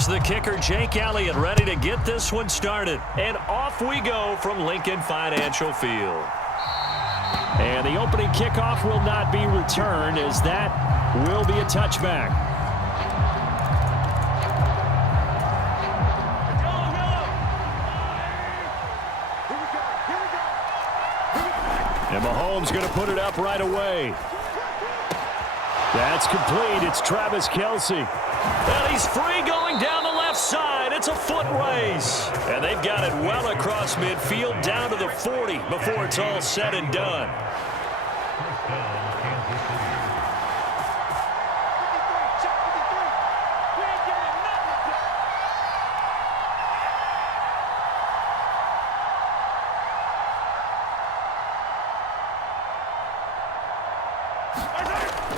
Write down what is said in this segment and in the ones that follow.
Here's the kicker, Jake Elliott, ready to get this one started. And off we go from Lincoln Financial Field. And the opening kickoff will not be returned, as that will be a touchback. And Mahomes going to put it up right away. That's complete. It's Travis Kelce. And he's free going down the left side. It's a foot race. And they've got it well across midfield down to the 40 before it's all said and done.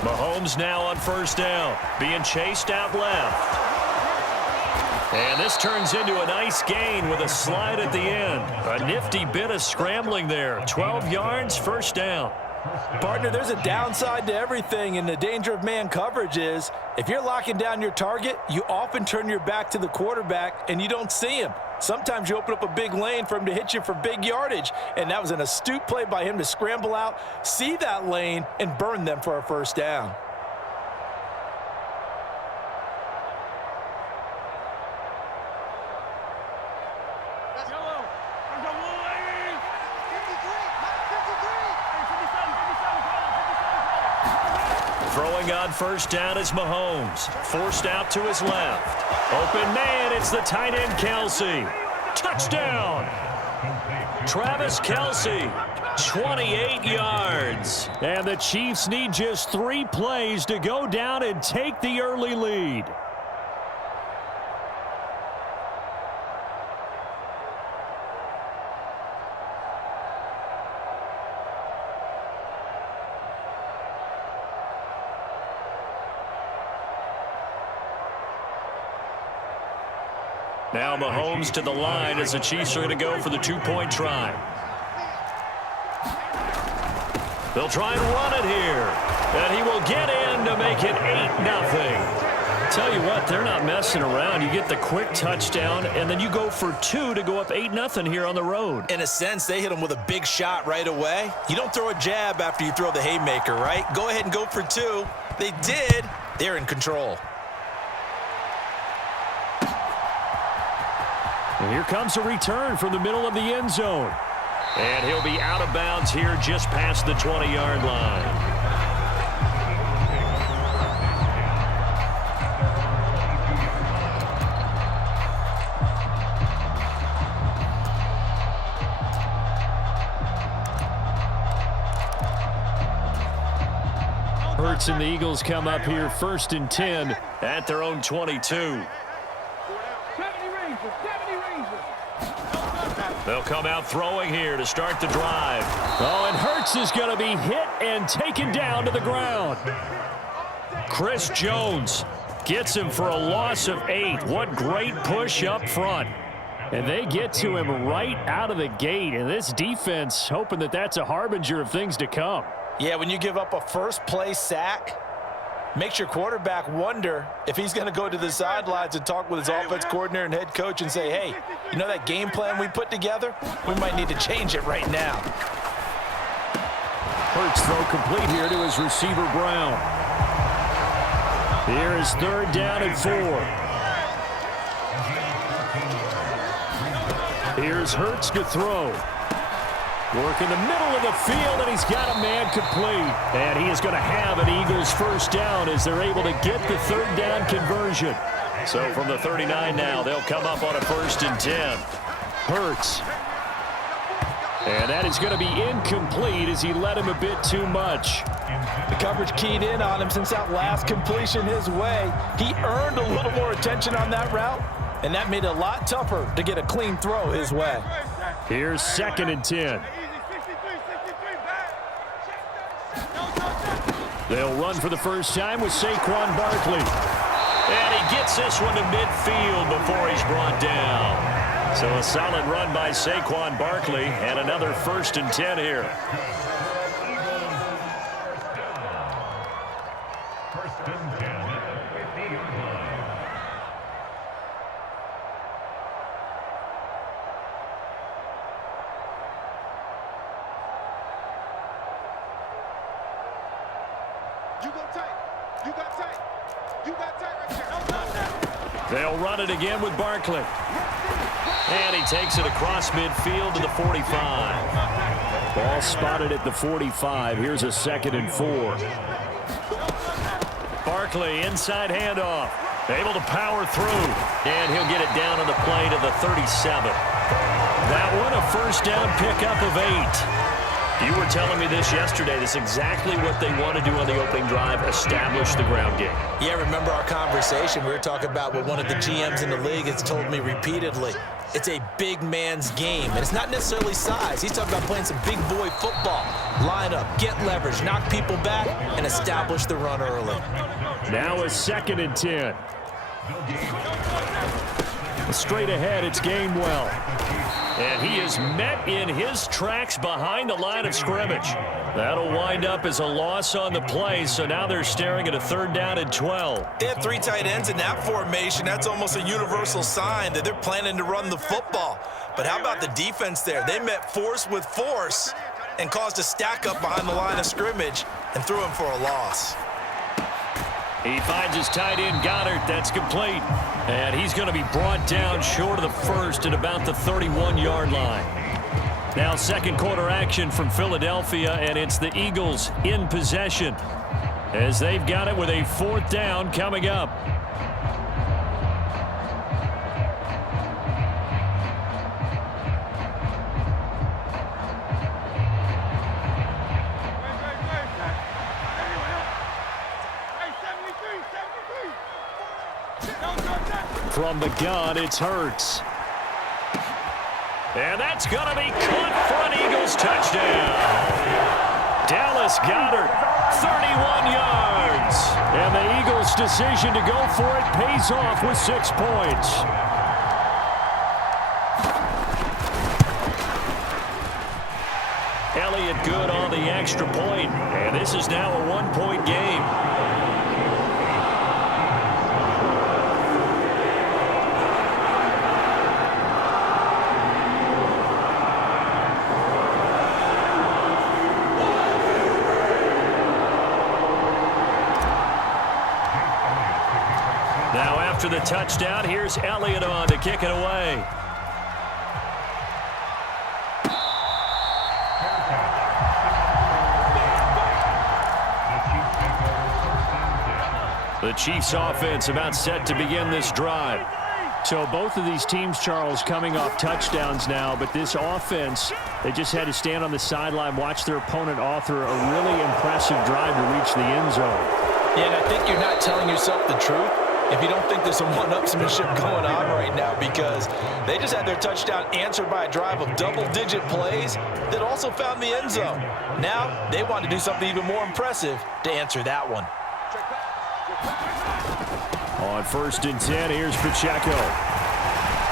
Mahomes now on first down, being chased out left. And this turns into a nice gain with a slide at the end. A nifty bit of scrambling there. 12 yards, first down. Partner, there's a downside to everything, and the danger of man coverage is if you're locking down your target, you often turn your back to the quarterback and you don't see him. Sometimes you open up a big lane for him to hit you for big yardage, and that was an astute play by him to scramble out, see that lane, and burn them for a first down. Throwing on first down is Mahomes. Forced out to his left. Open man, it's the tight end Kelce. Touchdown! Travis Kelce, 28 yards. And the Chiefs need just 3 plays to go down and take the early lead. Now Mahomes to the line as the Chiefs are going to go for the 2-point try. They'll try and run it here. And he will get in to make it 8-0. Tell you what, they're not messing around. You get the quick touchdown, and then you go for 2 to go up 8-0 here on the road. In a sense, they hit him with a big shot right away. You don't throw a jab after you throw the haymaker, right? Go ahead and go for 2. They did. They're in control. And here comes a return from the middle of the end zone. And he'll be out of bounds here just past the 20-yard line. Hurts and the Eagles come up here 1st and 10 at their own 22. They'll come out throwing here to start the drive. Oh, and Hurts is going to be hit and taken down to the ground. Chris Jones gets him for a loss of 8. What great push up front. And they get to him right out of the gate. And this defense hoping that that's a harbinger of things to come. Yeah, when you give up a first-play sack, makes your quarterback wonder if he's going to go to the sidelines and talk with his offense coordinator and head coach and say, hey, you know that game plan we put together? We might need to change it right now. Hurts throw complete here to his receiver, Brown. Here is 3rd down and 4. Here's Hurts to throw. Work in the middle of the field, and he's got a man complete. And he is going to have an Eagles first down as they're able to get the 3rd down conversion. So from the 39 now, they'll come up on a 1st and 10. Hurts. And that is going to be incomplete as he led him a bit too much. The coverage keyed in on him since that last completion his way. He earned a little more attention on that route, and that made it a lot tougher to get a clean throw his way. Here's 2nd and 10. They'll run for the first time with Saquon Barkley. And he gets this one to midfield before he's brought down. So a solid run by Saquon Barkley and another 1st and 10 here. They'll run it again with Barkley. And he takes it across midfield to the 45. Ball spotted at the 45. Here's a 2nd and 4. Barkley, inside handoff. Able to power through. And he'll get it down on the play to the 37. That one, a first down pickup of 8. You were telling me this yesterday. This is exactly what they want to do on the opening drive, establish the ground game. Yeah, remember our conversation? We were talking about what one of the GMs in the league has told me repeatedly. It's a big man's game, and it's not necessarily size. He's talking about playing some big boy football. Line up, get leverage, knock people back, and establish the run early. Now a 2nd and 10. Straight ahead, it's Gainwell. And he is met in his tracks behind the line of scrimmage. That'll wind up as a loss on the play, so now they're staring at a 3rd down and 12. They have 3 tight ends in that formation. That's almost a universal sign that they're planning to run the football. But how about the defense there? They met force with force and caused a stack up behind the line of scrimmage and threw him for a loss. He finds his tight end, Goddard. That's complete. And he's going to be brought down short of the first at about the 31-yard line. Now 2nd quarter action from Philadelphia, and it's the Eagles in possession as they've got it with a 4th down coming up. From the gun, it's Hurts. And that's going to be caught for an Eagles touchdown. Dallas Goedert, 31 yards. And the Eagles' decision to go for it pays off with 6 points. Elliott good on the extra point. And this is now a 1-point game. After the touchdown, here's Elliott on to kick it away. The Chiefs offense about set to begin this drive. So both of these teams, Charles, coming off touchdowns now, but this offense, they just had to stand on the sideline, watch their opponent author a really impressive drive to reach the end zone. Yeah, and I think you're not telling yourself the truth if you don't think there's some one-upsmanship going on right now, because they just had their touchdown answered by a drive of double-digit plays that also found the end zone. Now they want to do something even more impressive to answer that one. On 1st and 10, here's Pacheco.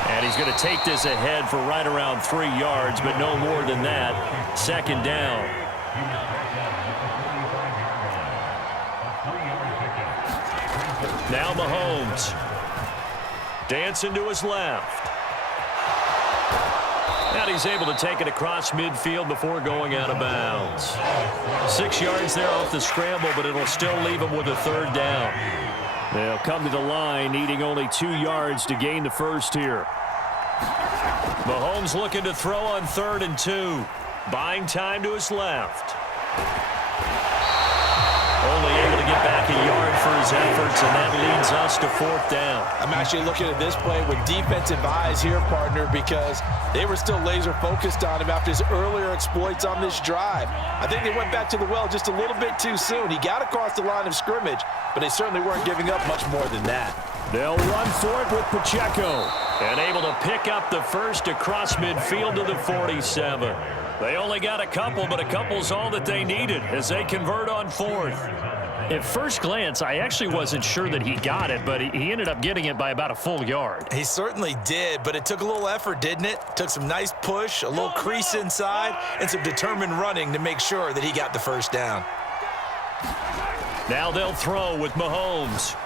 And he's going to take this ahead for right around 3 yards, but no more than that. 2nd down. Now Mahomes. Dancing to his left. And he's able to take it across midfield before going out of bounds. 6 yards there off the scramble, but it'll still leave him with a 3rd down. They'll come to the line, needing only 2 yards to gain the first here. Mahomes looking to throw on 3rd and 2. Buying time to his left. Only able to get back a yard for his efforts, and that leads us to 4th down. I'm actually looking at this play with defensive eyes here, partner, because they were still laser focused on him after his earlier exploits on this drive. I think they went back to the well just a little bit too soon. He got across the line of scrimmage, but they certainly weren't giving up much more than that. They'll run for it with Pacheco, and able to pick up the first across midfield to the 47. They only got a couple, but a couple's all that they needed as they convert on 4th. At first glance, I actually wasn't sure that he got it, but he ended up getting it by about a full yard. He certainly did, but it took a little effort, didn't it? Took some nice push, a little crease inside, and some determined running to make sure that he got the first down. Now they'll throw with Mahomes.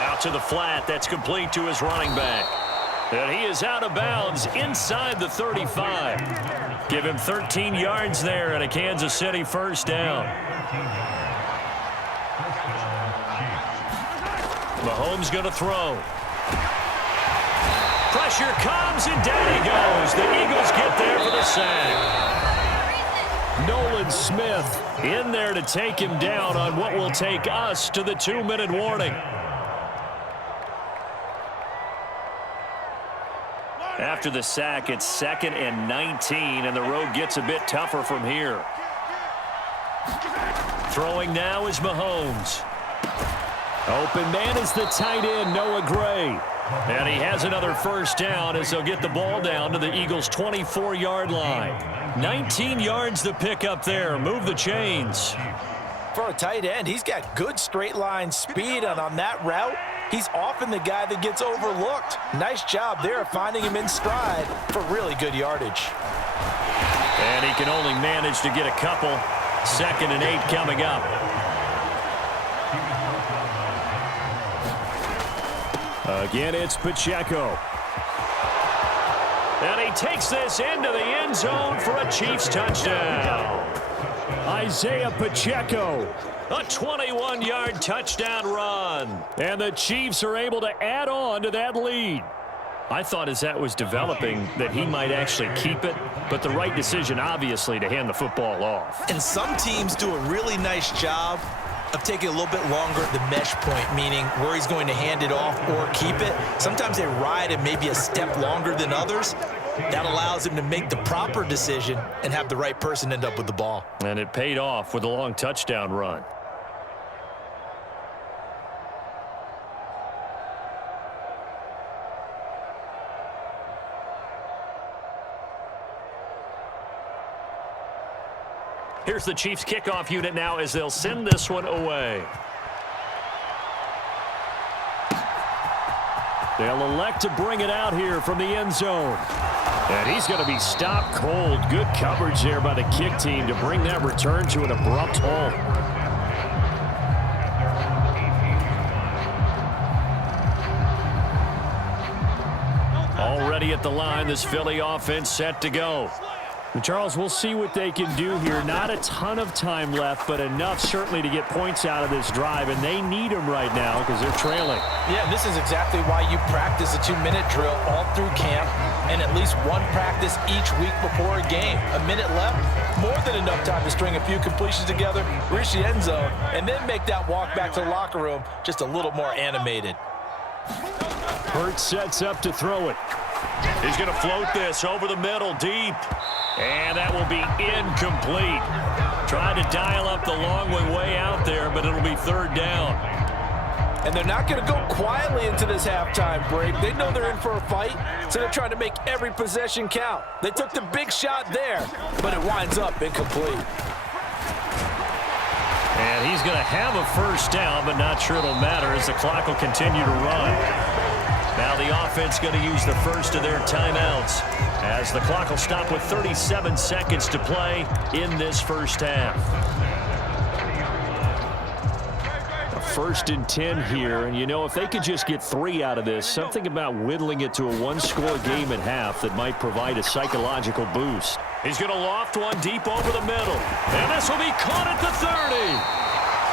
Out to the flat. That's complete to his running back. And he is out of bounds inside the 35. Give him 13 yards there and a Kansas City first down. Mahomes going to throw. Pressure comes, and down he goes. The Eagles get there for the sack. Nolan Smith in there to take him down on what will take us to the 2-minute warning. After the sack, it's 2nd and 19, and the road gets a bit tougher from here. Throwing now is Mahomes. Open man is the tight end, Noah Gray. And he has another first down as they'll get the ball down to the Eagles' 24-yard line. 19 yards to pick up there. Move the chains. For a tight end, he's got good straight line speed, and on that route, he's often the guy that gets overlooked. Nice job there of finding him in stride for really good yardage. And he can only manage to get a couple. 2nd and 8 coming up. Again, it's Pacheco. And he takes this into the end zone for a Chiefs touchdown. Isaiah Pacheco, a 21-yard touchdown run. And the Chiefs are able to add on to that lead. I thought as that was developing that he might actually keep it, but the right decision, obviously, to hand the football off. And some teams do a really nice job of taking a little bit longer at the mesh point, meaning where he's going to hand it off or keep it. Sometimes they ride it maybe a step longer than others. That allows him to make the proper decision and have the right person end up with the ball. And it paid off with a long touchdown run. Here's the Chiefs kickoff unit now as they'll send this one away. They'll elect to bring it out here from the end zone. And he's going to be stopped cold. Good coverage there by the kick team to bring that return to an abrupt halt. Already at the line, this Philly offense set to go. And Charles, we'll see what they can do here. Not a ton of time left, but enough certainly to get points out of this drive, and they need them right now because they're trailing. Yeah, this is exactly why you practice a 2-minute drill all through camp and at least one practice each week before a game. A minute left, more than enough time to string a few completions together, reach the end zone, and then make that walk back to the locker room just a little more animated. Hurts sets up to throw it. He's going to float this over the middle deep. And that will be incomplete. Trying to dial up the long way out there, but it'll be 3rd down. And they're not going to go quietly into this halftime break. They know they're in for a fight, so they're trying to make every possession count. They took the big shot there, but it winds up incomplete. And he's going to have a first down, but not sure it'll matter as the clock will continue to run. Now the offense going to use the first of their timeouts as the clock will stop with 37 seconds to play in this first half. A 1st and 10 here, and you know, if they could just get 3 out of this, something about whittling it to a 1-score game at half that might provide a psychological boost. He's going to loft one deep over the middle, and this will be caught at the 30.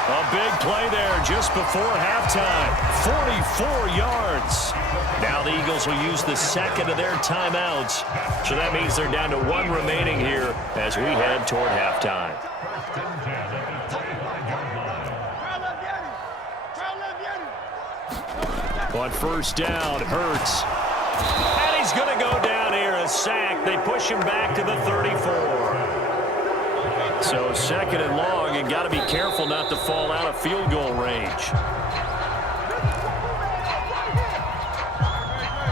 A big play there just before halftime. 44 yards. Now the Eagles will use the 2nd of their timeouts. So that means they're down to 1 remaining here as we head toward halftime. On first down, Hurts. And he's going to go down here, a sack. They push him back to the 34. So 2nd and long, and got to be careful not to fall out of field goal range.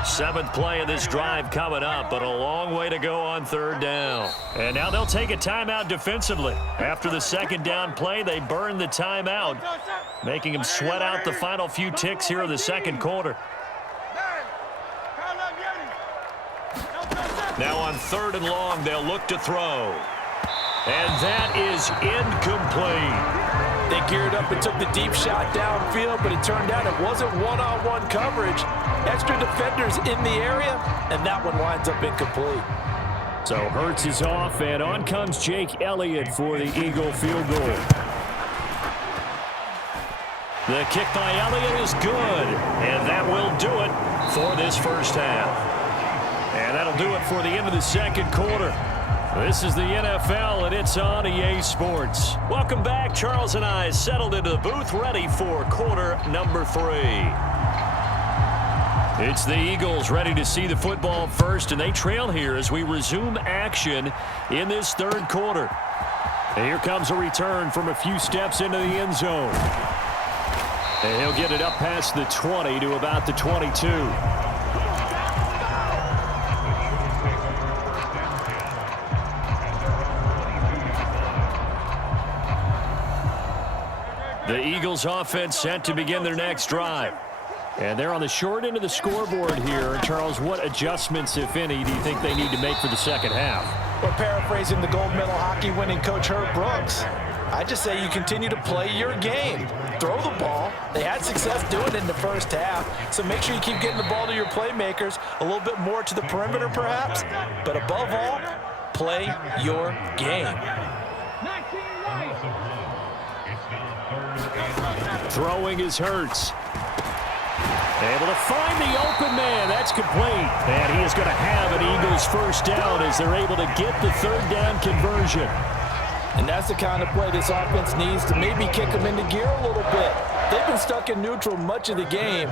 7th play of this drive coming up, but a long way to go on 3rd down. And now they'll take a timeout defensively. After the 2nd down play, they burn the timeout, making them sweat out the final few ticks here in the 2nd quarter. Now on 3rd and long, they'll look to throw. And that is incomplete. They geared up and took the deep shot downfield, but it turned out it wasn't one-on-one coverage. Extra defenders in the area, and that one winds up incomplete. So Hurts is off, and on comes Jake Elliott for the Eagle field goal. The kick by Elliott is good, and that will do it for this first half. And that'll do it for the end of the second quarter. This is the NFL, and it's on EA Sports. Welcome back. Charles and I settled into the booth, ready for quarter number 3. It's the Eagles ready to see the football first, and they trail here as we resume action in this third quarter. And here comes a return from a few steps into the end zone. And he'll get it up past the 20 to about the 22. The Eagles offense set to begin their next drive. And they're on the short end of the scoreboard here. And Charles, what adjustments, if any, do you think they need to make for the second half? Well, paraphrasing the gold medal hockey winning coach Herb Brooks, I just say you continue to play your game. Throw the ball. They had success doing it in the first half, so make sure you keep getting the ball to your playmakers, a little bit more to the perimeter perhaps, but above all, play your game. Throwing is Hurts. Able to find the open man. That's complete. And he is going to have an Eagles first down as they're able to get the third down conversion. And that's the kind of play this offense needs to maybe kick them into gear a little bit. They've been stuck in neutral much of the game.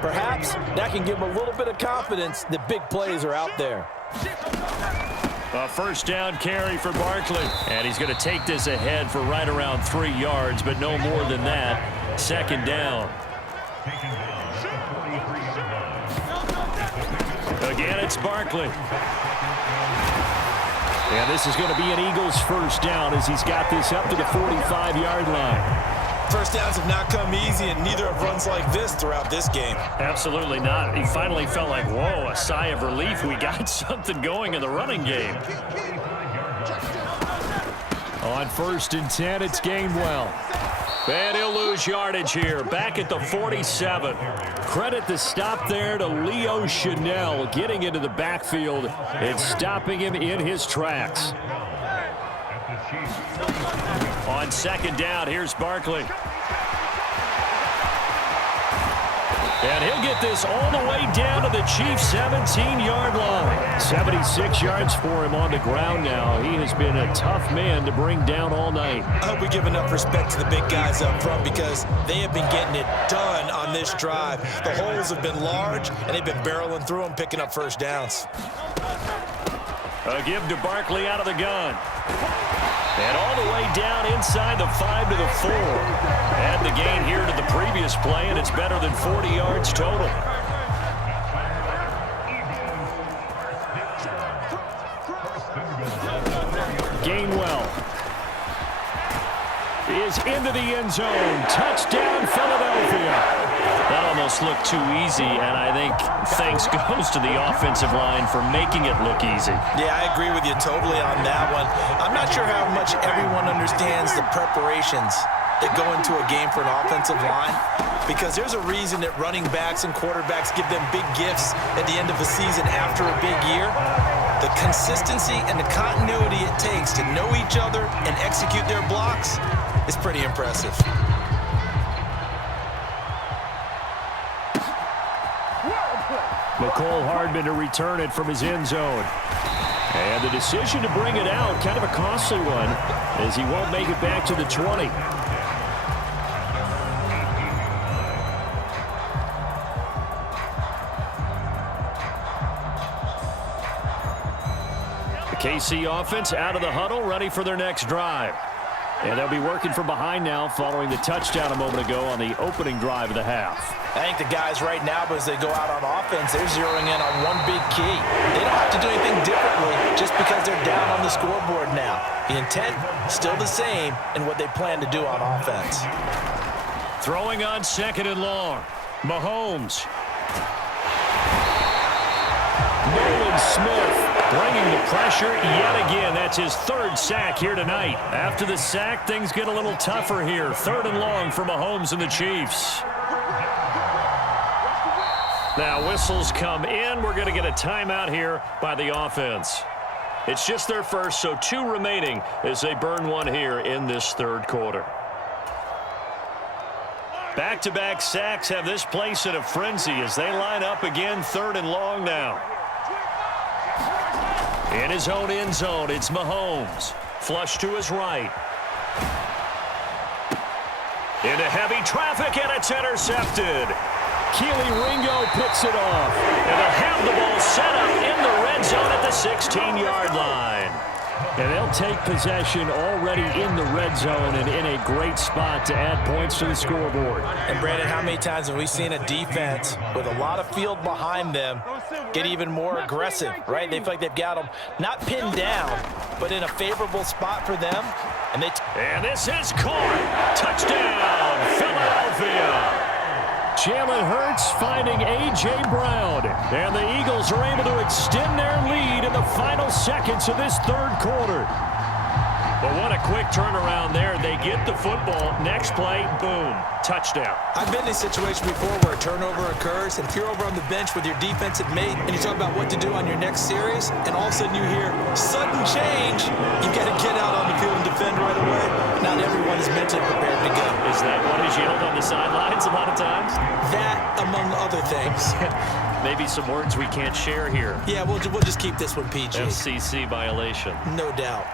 Perhaps that can give them a little bit of confidence that big plays are out there. A first down carry for Barkley. And he's going to take this ahead for right around 3 yards, but no more than that. Second down. Again, it's Barkley. And this is going to be an Eagles first down as he's got this up to the 45-yard line. First downs have not come easy, and neither have runs like this throughout this game. Absolutely not. He finally felt like, whoa, a sigh of relief. We got something going in the running game. On 1st and 10, it's Gainwell. And he'll lose yardage here, back at the 47. Credit the stop there to Leo Chanel, getting into the backfield and stopping him in his tracks. On second down, here's Barkley. And he'll get this all the way down to the Chiefs' 17-yard line. 76 yards for him on the ground now. He has been a tough man to bring down all night. I hope we give enough respect to the big guys up front because they have been getting it done on this drive. The holes have been large, and they've been barreling through them, picking up first downs. A give to Barkley out of the gun. And all the way down inside the 5 to the 4. Add the gain here to the previous play, and it's better than 40 yards total. Gainwell is into the end zone. Touchdown, Philadelphia. That almost looked too easy, and I think thanks goes to the offensive line for making it look easy. Yeah, I agree with you totally on that one. I'm not sure how much everyone understands the preparations that go into a game for an offensive line, because there's a reason that running backs and quarterbacks give them big gifts at the end of the season after a big year. The consistency and the continuity it takes to know each other and execute their blocks is pretty impressive. Mecole Hardman to return it from his end zone. And the decision to bring it out, kind of a costly one, as he won't make it back to the 20. The KC offense out of the huddle, ready for their next drive. And they'll be working from behind now following the touchdown a moment ago on the opening drive of the half. I think the guys right now, as they go out on offense, they're zeroing in on one big key. They don't have to do anything differently just because they're down on the scoreboard now. The intent, still the same in what they plan to do on offense. Throwing on 2nd and long. Mahomes. Nolan Smith bringing the pressure yet again. That's his 3rd sack here tonight. After the sack, things get a little tougher here. 3rd and long for Mahomes and the Chiefs. Now whistles come in. We're going to get a timeout here by the offense. It's just their first, so 2 remaining as they burn one here in this 3rd quarter. Back-to-back sacks have this place in a frenzy as they line up again, 3rd and long now. In his own end zone, it's Mahomes. Flush to his right. Into heavy traffic, and it's intercepted. Keely Ringo picks it off. And they'll have the ball set up in the red zone at the 16-yard line. And they'll take possession already in the red zone and in a great spot to add points to the scoreboard. And, Brandon, how many times have we seen a defense with a lot of field behind them get even more aggressive, right? They feel like they've got them not pinned down, but in a favorable spot for them. And this is caught. Touchdown, Philadelphia. Jalen Hurts finding A.J. Brown. And the Eagles are able to extend their lead in the final seconds of this 3rd quarter. But what a quick turnaround there. They get the football. Next play, boom, touchdown. I've been in a situation before where a turnover occurs, and if you're over on the bench with your defensive mate and you talk about what to do on your next series, and all of a sudden you hear sudden change, you've got to get out on the field and defend right away. Not everyone is mentally prepared to go. Is that what is yelled on the sidelines a lot of times? That, among other things. Maybe some words we can't share here. Yeah, we'll just keep this one PG. FCC violation. No doubt.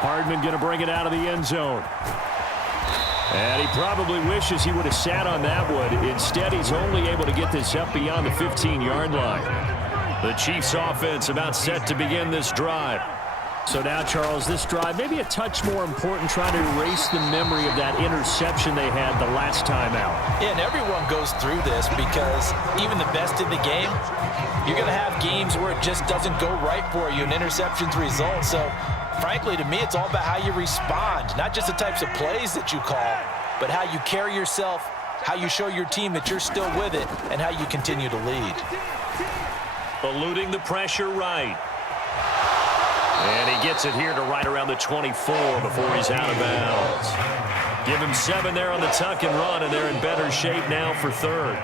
Hardman going to bring it out of the end zone. And he probably wishes he would have sat on that one. Instead, he's only able to get this up beyond the 15-yard line. The Chiefs offense about set to begin this drive. So now, Charles, this drive maybe a touch more important, trying to erase the memory of that interception they had the last time out. Yeah, and everyone goes through this because even the best in the game, you're going to have games where it just doesn't go right for you and interceptions result. So, frankly, to me, it's all about how you respond, not just the types of plays that you call, but how you carry yourself, how you show your team that you're still with it, and how you continue to lead. Eluding the pressure right. And he gets it here to right around the 24 before he's out of bounds. Give him 7 there on the tuck and run, and they're in better shape now for 3rd.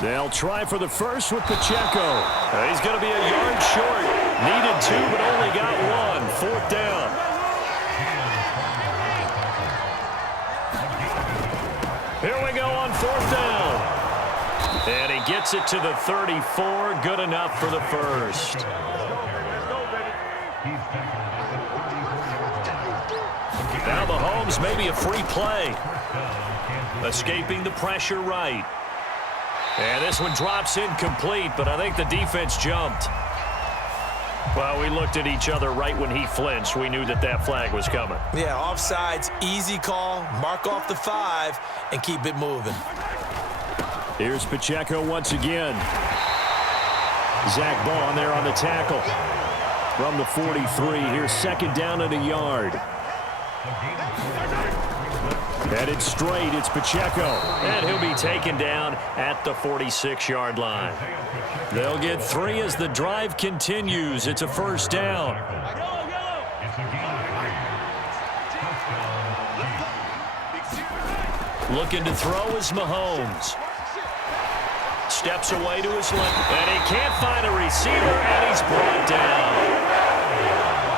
They'll try for the first with Pacheco. He's going to be a yard short. Needed 2, but only got 1. 4th down. Here we go on 4th down. And he gets it to the 34. Good enough for the first. Now Mahomes maybe a free play. Escaping the pressure right. And this one drops incomplete, but I think the defense jumped. Well, we looked at each other right when he flinched. We knew that that flag was coming. Yeah, offsides, easy call, mark off the 5, and keep it moving. Here's Pacheco once again. Zach Bond there on the tackle. From the 43, here's 2nd down and a yard. Headed straight, it's Pacheco. And he'll be taken down at the 46-yard line. They'll get 3 as the drive continues. It's a 1st down. Looking to throw is Mahomes. Steps away to his left, and he can't find a receiver, and he's brought down.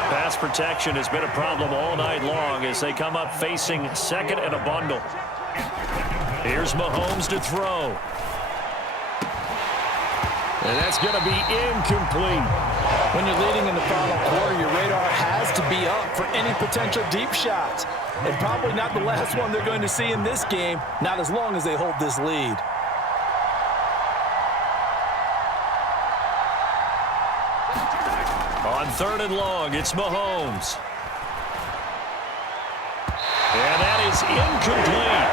Pass protection has been a problem all night long as they come up facing 2nd and a bundle. Here's Mahomes to throw. And that's going to be incomplete. When you're leading in the final quarter, your radar has to be up for any potential deep shots. And probably not the last one they're going to see in this game, not as long as they hold this lead. On 3rd and long, it's Mahomes. And that is incomplete.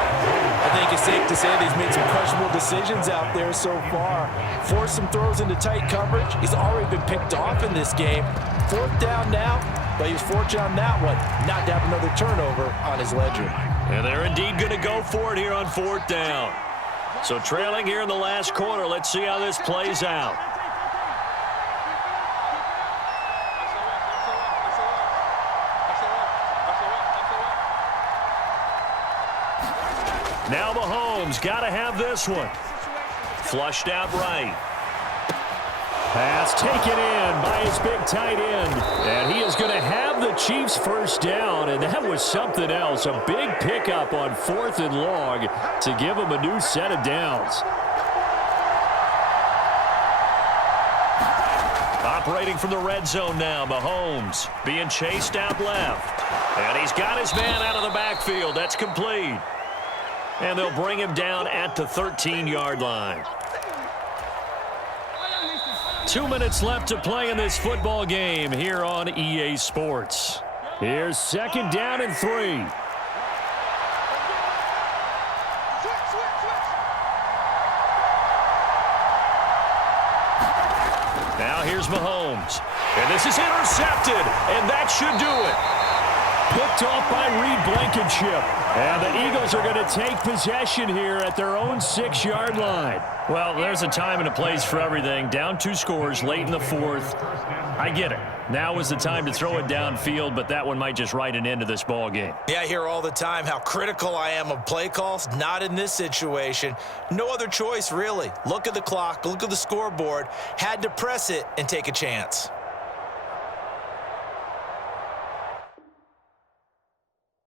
I think it's safe to say that he's made some questionable decisions out there so far. Forced some throws into tight coverage. He's already been picked off in this game. 4th down now, but he was fortunate on that one not to have another turnover on his ledger. And they're indeed going to go for it here on 4th down. So trailing here in the last quarter, let's see how this plays out. Now Mahomes got to have this one. Flushed out right. Pass taken in by his big tight end. And he is going to have the Chiefs first down, and that was something else. A big pickup on 4th and long to give them a new set of downs. Operating from the red zone now, Mahomes being chased out left. And he's got his man out of the backfield. That's complete. And they'll bring him down at the 13-yard line. 2 minutes left to play in this football game here on EA Sports. Here's 2nd down and 3. Now here's Mahomes. And this is intercepted, and that should do it. Picked off by Reed Blankenship. And the Eagles are going to take possession here at their own 6-yard line. Well, there's a time and a place for everything. Down 2 scores late in the 4th. I get it. Now is the time to throw it downfield, but that one might just write an end to this ball game. Yeah, I hear all the time how critical I am of play calls. Not in this situation. No other choice, really. Look at the clock. Look at the scoreboard. Had to press it and take a chance.